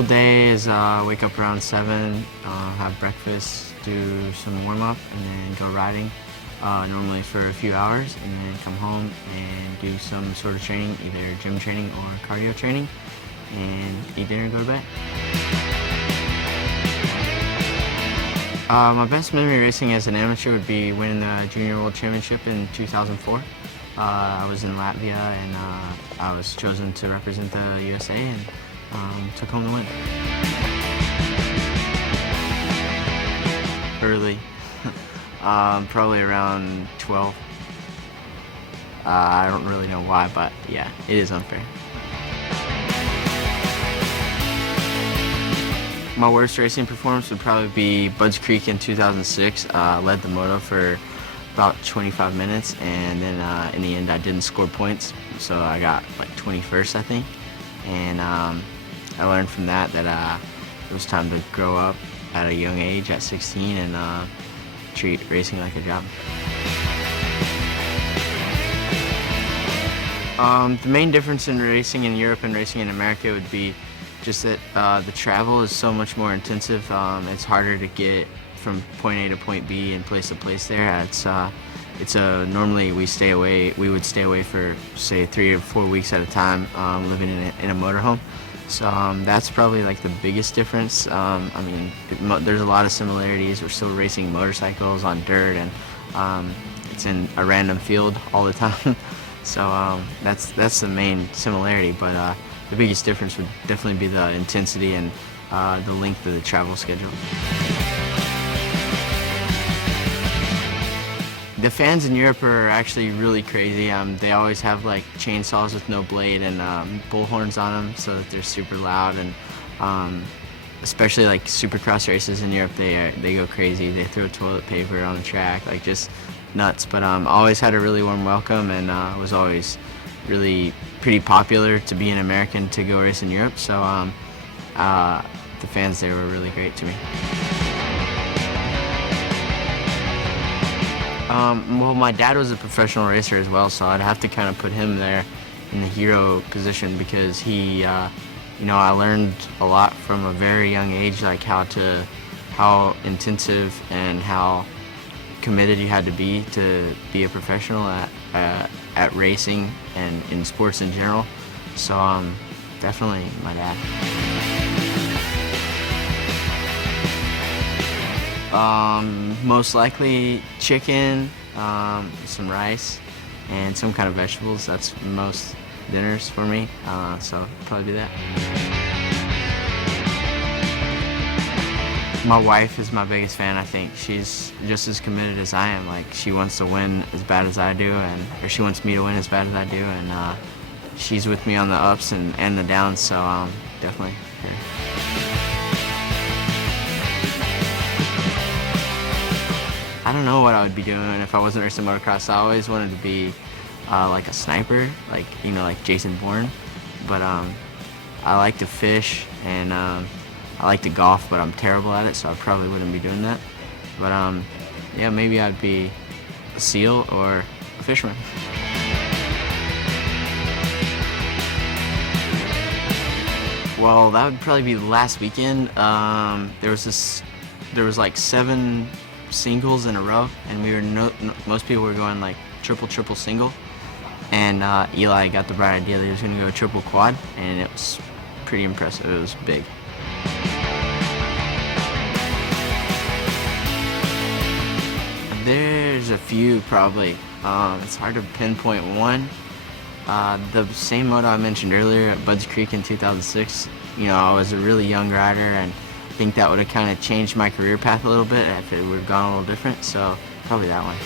typical day is wake up around 7, have breakfast, do some warm-up, and then go riding, normally for a few hours, and then come home and do some sort of training, either gym training or cardio training, and eat dinner and go to bed. My best memory racing as an amateur would be winning the Junior World Championship in 2004. I was in Latvia, and I was chosen to represent the USA and took home the win. Early, probably around 12. I don't really know why, but yeah, it is unfair. My worst racing performance would probably be Budds Creek in 2006. Led the moto for about 25 minutes, and then in the end I didn't score points, so I got like 21st, I think. And I learned from that it was time to grow up at a young age, at 16, and treat racing like a job. The main difference in racing in Europe and racing in America would be just that the travel is so much more intensive. It's harder to get from point A to point B and place to place there. Normally we would stay away for say 3 or 4 weeks at a time, living in a motorhome. So that's probably like the biggest difference. I mean, there's a lot of similarities. We're still racing motorcycles on dirt, and it's in a random field all the time. So that's the main similarity. But the biggest difference would definitely be the intensity and the length of the travel schedule. The fans in Europe are actually really crazy. They always have like chainsaws with no blade and bullhorns on them, so that they're super loud. And especially like Supercross races in Europe, they go crazy. They throw toilet paper on the track, like just nuts. But always had a really warm welcome, and was always really pretty popular to be an American to go race in Europe. So the fans there were really great to me. Well, my dad was a professional racer as well, so I'd have to kind of put him there in the hero position, because he, I learned a lot from a very young age, like how intensive and how committed you had to be a professional at racing and in sports in general. So definitely my dad. Most likely chicken, some rice, and some kind of vegetables. That's most dinners for me, so probably do that. My wife is my biggest fan, I think. She's just as committed as I am. Like, she wants to win as bad as I do, or she wants me to win as bad as I do, and she's with me on the ups and the downs, so definitely her. I don't know what I would be doing if I wasn't racing motocross. I always wanted to be like a sniper, like Jason Bourne. But I like to fish, and I like to golf, but I'm terrible at it, so I probably wouldn't be doing that. But yeah, maybe I'd be a SEAL or a fisherman. Well, that would probably be last weekend. There was like 7 singles in a row, and most people were going like triple single, and Eli got the bright idea that he was going to go triple quad, and it was pretty impressive. It was big. There's a few, probably. It's hard to pinpoint one. The same moto I mentioned earlier at Budds Creek in 2006, I was a really young rider, and I think that would have kind of changed my career path a little bit if it would have gone a little different, so probably that one.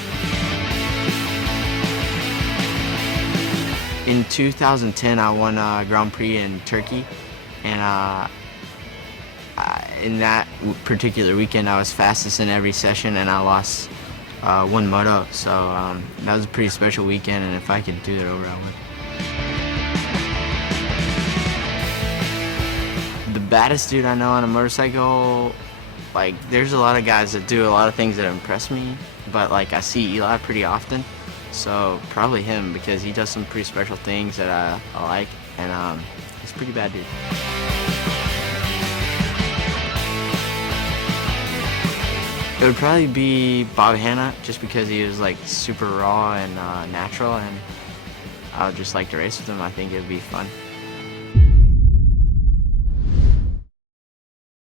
In 2010, I won a Grand Prix in Turkey, and in that particular weekend, I was fastest in every session, and I lost one moto, so that was a pretty special weekend, and if I could do it over, I would. The baddest dude I know on a motorcycle, like, there's a lot of guys that do a lot of things that impress me, but like I see Eli pretty often, so probably him, because he does some pretty special things that I like, and he's a pretty bad dude. It would probably be Bob Hanna, just because he was like super raw and natural, and I would just like to race with him. I think it would be fun.